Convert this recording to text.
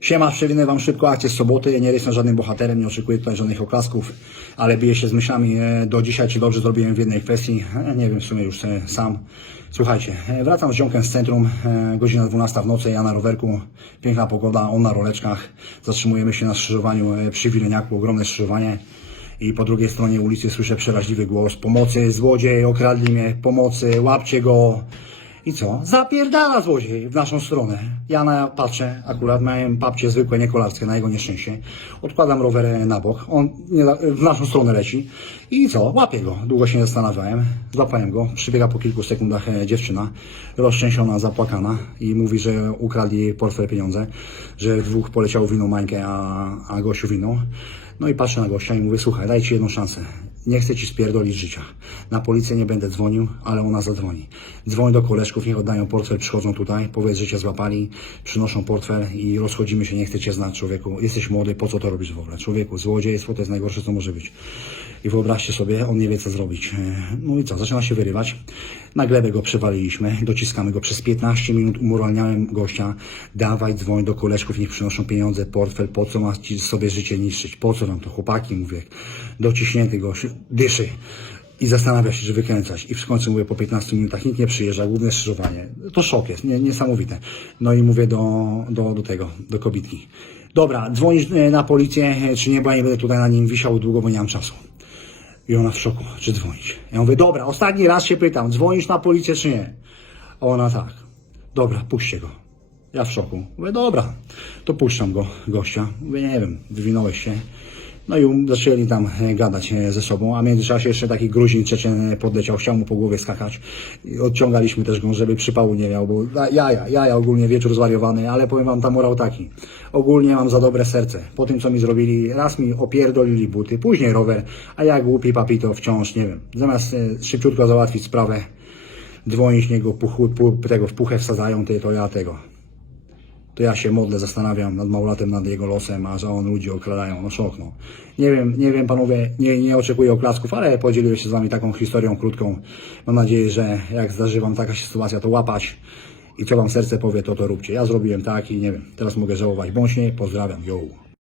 Siema, przewinę wam szybko akcję z soboty. Nie jestem żadnym bohaterem, nie oczekuję tutaj żadnych oklasków, ale biję się z myślami e, do dzisiaj, czy dobrze zrobiłem w jednej kwestii. E, Nie wiem w sumie już e, sam. Słuchajcie, wracam z ziomkiem z centrum, godzina 12 w nocy, ja na rowerku, piękna pogoda, on na roleczkach. Zatrzymujemy się na skrzyżowaniu przy Wileniaku, ogromne skrzyżowanie. I po drugiej stronie ulicy słyszę przeraźliwy głos pomocy, złodziej, okradli mnie, pomocy, łapcie go. I co? Zapierdala złodziej w naszą stronę. Ja na, patrzę, akurat miałem papcie zwykłe, nie kolarskie, na jego nieszczęście. Odkładam rower na bok, on nie, w naszą stronę leci. I co? Łapię go. Długo się nie zastanawiałem. Złapałem go. Przybiega po kilku sekundach e, dziewczyna, rozszczęsiona, zapłakana i mówi, że ukradli portfel pieniądze, że dwóch poleciało w inną mańkę, a, a gościu w inną. No i patrzę na gościa i mówię, słuchaj, daj ci jedną szansę. Nie chcę ci spierdolić życia. Na policję nie będę dzwonił, ale ona zadzwoni. Dzwoń do koleżków, niech oddają portfel, przychodzą tutaj, powiedz, że cię złapali, przynoszą portfel i rozchodzimy się, nie chcę cię znać, człowieku. Jesteś młody, po co to robisz w ogóle? Człowieku, złodziejstwo to jest najgorsze, co może być. I wyobraźcie sobie, on nie wie, co zrobić. E, No i co, zaczyna się wyrywać. Na glebę go przewaliliśmy, dociskamy go. Przez 15 minut umoralniałem gościa. Dawaj, dzwoń do koleżków, niech przynoszą pieniądze, portfel, po co ma sobie życie niszczyć? Po co wam to, chłopaki, mówię. Dociśnięty gość, dyszy. I zastanawia się, czy wykręcać. I w końcu mówię, po 15 minutach nikt nie przyjeżdża, główne skrzyżowanie. To szok jest, nie, niesamowite. No i mówię do, do, do tego, do kobitki. Dobra, dzwonisz e, na policję, e, czy nie, bo ja nie będę tutaj na nim wisiał długo, bo nie mam czasu. I ona w szoku, czy dzwonić. Ja mówię, dobra, ostatni raz się pytam, dzwonisz na policję, czy nie? A ona tak, dobra, puśćcie go. Ja w szoku. Mówię, dobra, to puszczam go, gościa. Mówię, nie wiem, wywinąłeś się. No i zaczęli tam e, gadać e, ze sobą, a w międzyczasie jeszcze taki Gruzin Czeczen podleciał, chciał mu po głowie skakać. I odciągaliśmy też go, żeby przypału nie miał, bo jaja, jaja ogólnie wieczór zwariowany, ale powiem wam, tam morał taki. Ogólnie mam za dobre serce. Po tym, co mi zrobili, raz mi opierdolili buty, później rower, a ja głupi papito wciąż, nie wiem. Zamiast e, szybciutko załatwić sprawę, dzwonić niego, puchu, pu, tego w puchę wsadzają, to ja tego to ja się modlę, zastanawiam nad małolatem, nad jego losem, a że on ludzi okradają, no szok, no. Nie wiem, nie wiem panowie, nie, nie oczekuję oklasków, ale podzieliłem się z wami taką historią krótką. Mam nadzieję, że jak zdarzy wam taka sytuacja, to łapać i co wam serce powie, to to róbcie. Ja zrobiłem tak i nie wiem, teraz mogę żałować. Bądź nie, pozdrawiam, yo.